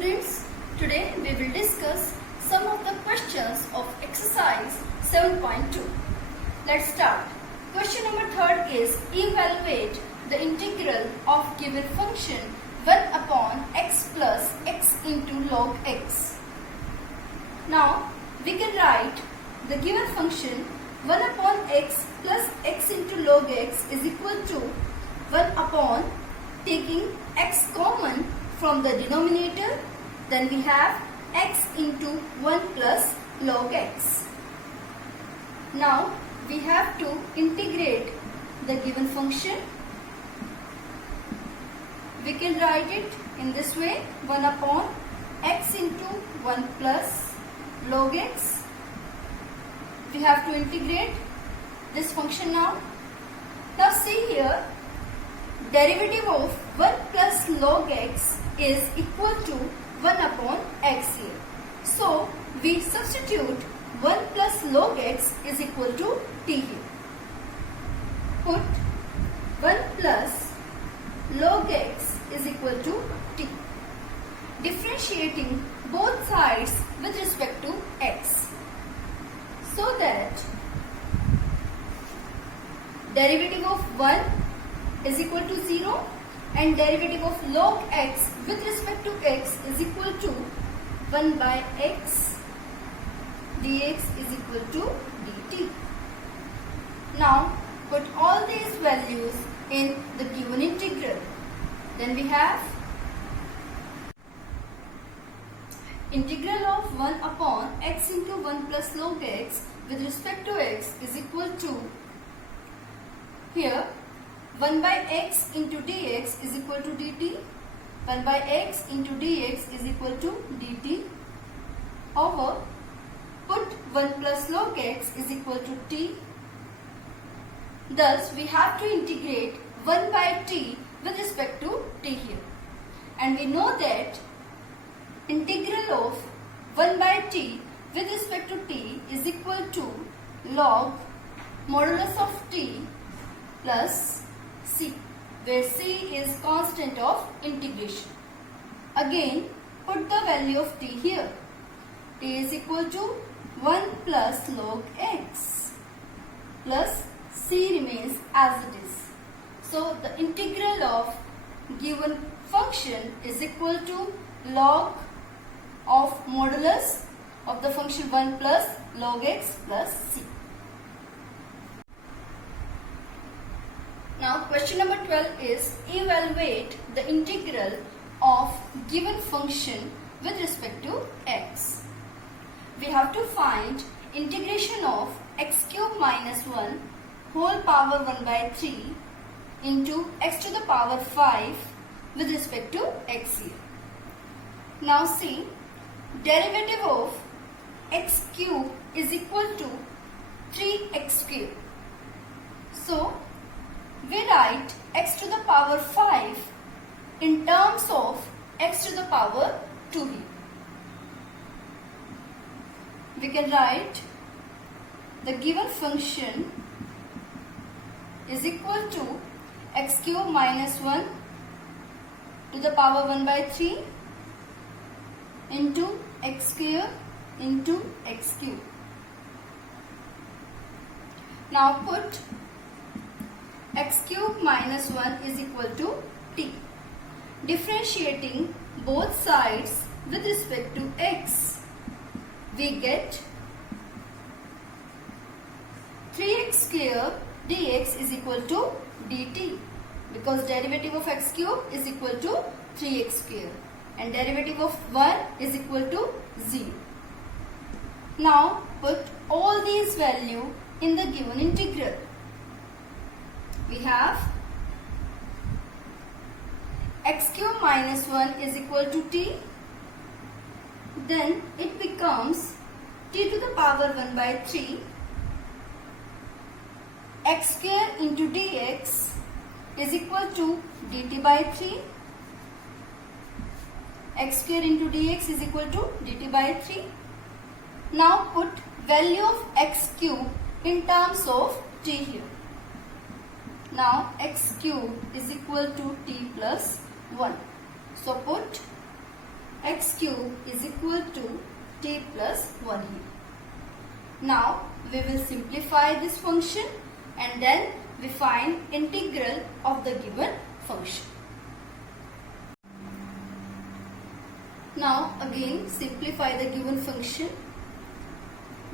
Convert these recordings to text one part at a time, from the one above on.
students, today we will discuss some of the questions of exercise 7.2. Let's start. Question number 3 is evaluate the integral of given function 1 upon x plus x into log x. Now we can write the given function 1 upon x plus x into log x is equal to 1 upon taking x common from the denominator, then we have x into 1 plus log x. Now we have to integrate the given function. We can write it in this way, 1 upon x into 1 plus log x. We have to integrate this function now. Now see here, derivative of 1 plus log x is equal to 1 upon x here. So we substitute 1 plus log x is equal to t here. Put 1 plus log x is equal to t. Differentiating both sides with respect to x. So that derivative of 1 is equal to 0 and derivative of log x with respect to x is equal to 1 by x dx is equal to dt. Now put all these values in the given integral. Then we have integral of 1 upon x into 1 plus log x with respect to x is equal to, here 1 by x into dx is equal to dt. 1 by x into dx is equal to dt over put 1 plus log x is equal to t. Thus we have to integrate 1 by t with respect to t here. And we know that integral of 1 by t with respect to t is equal to log modulus of t plus c, where c is constant of integration. Again put the value of t here. T is equal to 1 plus log x plus c remains as it is. So the integral of given function is equal to log of modulus of the function 1 plus log x plus c. Now question number 12 is evaluate the integral of given function with respect to x. We have to find integration of x cube minus 1 whole power 1 by 3 into x to the power 5 with respect to x here. Now see, derivative of x cube is equal to 3x cube. So we write x to the power 5 in terms of x to the power 2 here. We can write the given function is equal to x cube minus 1 to the power 1 by 3 into x square into x cube. Now put x cube minus 1 is equal to t. Differentiating both sides with respect to x, we get 3x square dx is equal to dt, because derivative of x cube is equal to 3x square and derivative of 1 is equal to 0. Now put all these values in the given integral. We have x cube minus 1 is equal to t. Then it becomes t to the power 1 by 3 x square into dx is equal to dt by 3. X square into dx is equal to dt by 3. Now put value of x cube in terms of t here. Now x cube is equal to t plus 1. So put x cube is equal to t plus 1 here. Now we will simplify this function and then we find integral of the given function. Now again simplify the given function.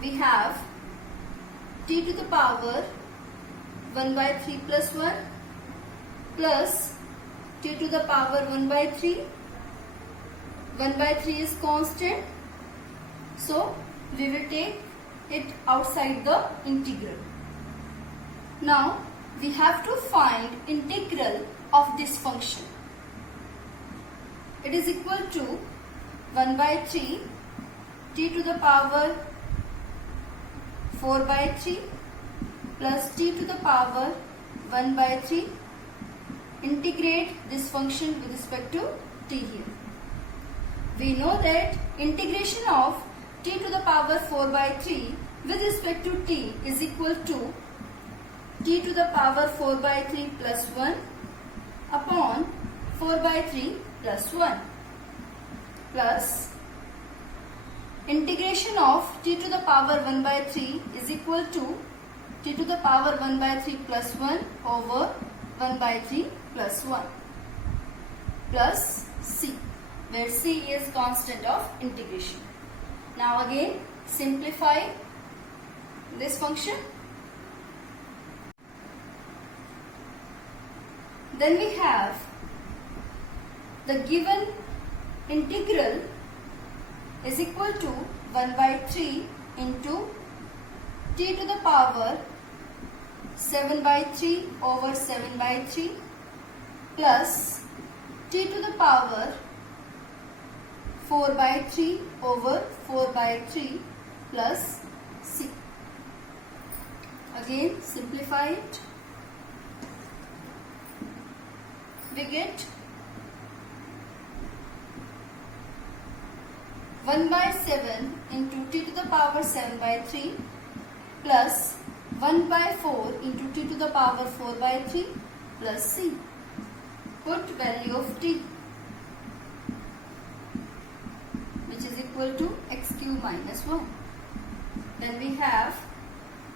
We have t to the power 1 by 3 plus 1 plus t to the power 1 by 3. 1 by 3 is constant, so we will take it outside the integral. Now we have to find integral of this function. It is equal to 1 by 3 t to the power 4 by 3 plus t to the power 1 by 3. Integrate this function with respect to t here. We know that integration of t to the power 4 by 3 with respect to t is equal to t to the power 4 by 3 plus 1 upon 4 by 3 plus 1 plus integration of t to the power 1 by 3 is equal to t to the power 1 by 3 plus 1 over 1 by 3 plus 1 plus c, where c is constant of integration. Now again simplify this function. Then we have the given integral is equal to 1 by 3 into t to the power 7 by 3 over 7 by 3 plus t to the power 4 by 3 over 4 by 3 plus c. Again simplify it. We get 1 by 7 into t to the power 7 by 3 plus 1 by 4 into t to the power 4 by 3 plus c. Put value of t, which is equal to x cube minus 1. Then we have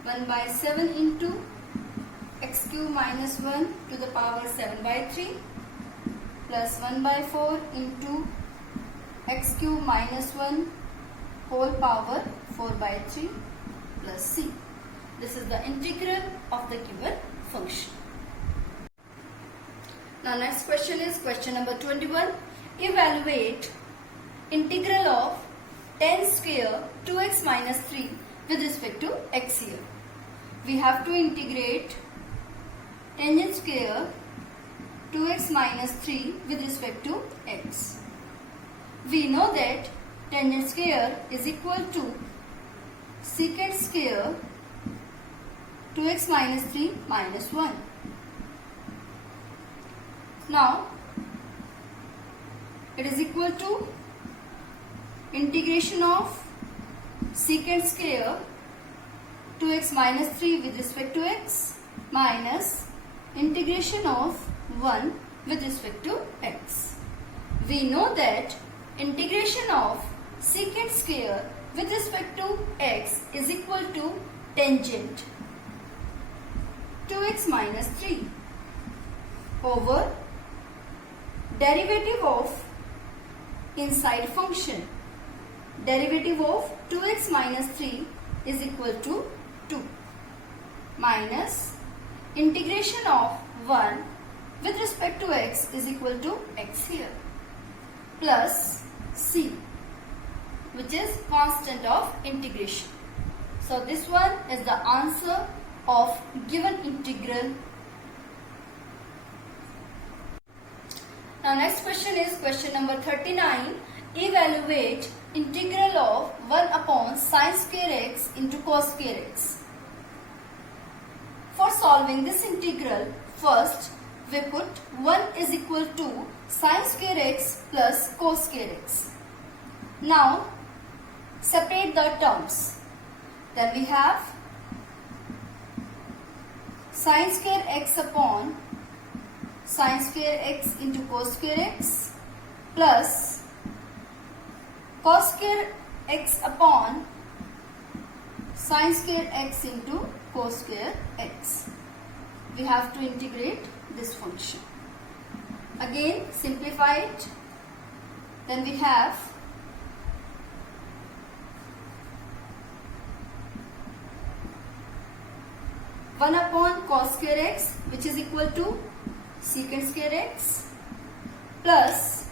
1 by 7 into x cube minus 1 to the power 7 by 3 plus 1 by 4 into x cube minus 1 whole power 4 by 3 plus c. This is the integral of the given function. Now next question is question number 21. Evaluate integral of tan square 2x minus 3 with respect to x here. We have to integrate tangent square 2x minus 3 with respect to x. We know that tangent square is equal to secant square 2x minus 3 minus 1. Now it is equal to integration of secant square 2x minus 3 with respect to x minus integration of 1 with respect to x. We know that integration of secant square with respect to x is equal to tangent 2x minus 3 over derivative of inside function. Derivative of 2x minus 3 is equal to 2 minus integration of 1 with respect to x is equal to x here plus c, which is constant of integration. So this one is the answer of given integral. Now next question is question number 39. Evaluate integral of 1 upon sin square x into cos square x. For solving this integral, first we put 1 is equal to sin square x plus cos square x. Now separate the terms. Then we have sin square x upon sin square x into cos square x plus cos square x upon sin square x into cos square x. We have to integrate this function. Again simplify it. Then we have one upon cos square x, which is equal to secant square x, plus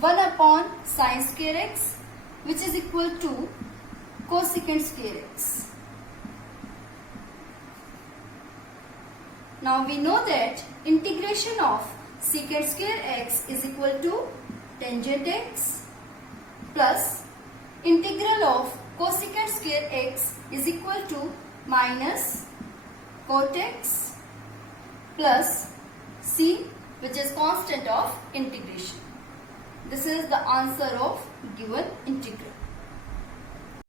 1 upon sin square x, which is equal to cosecant square x. Now we know that integration of secant square x is equal to tangent x, plus integral of cosecant square x is equal to minus cot x plus c, which is constant of integration. This is the answer of given integral.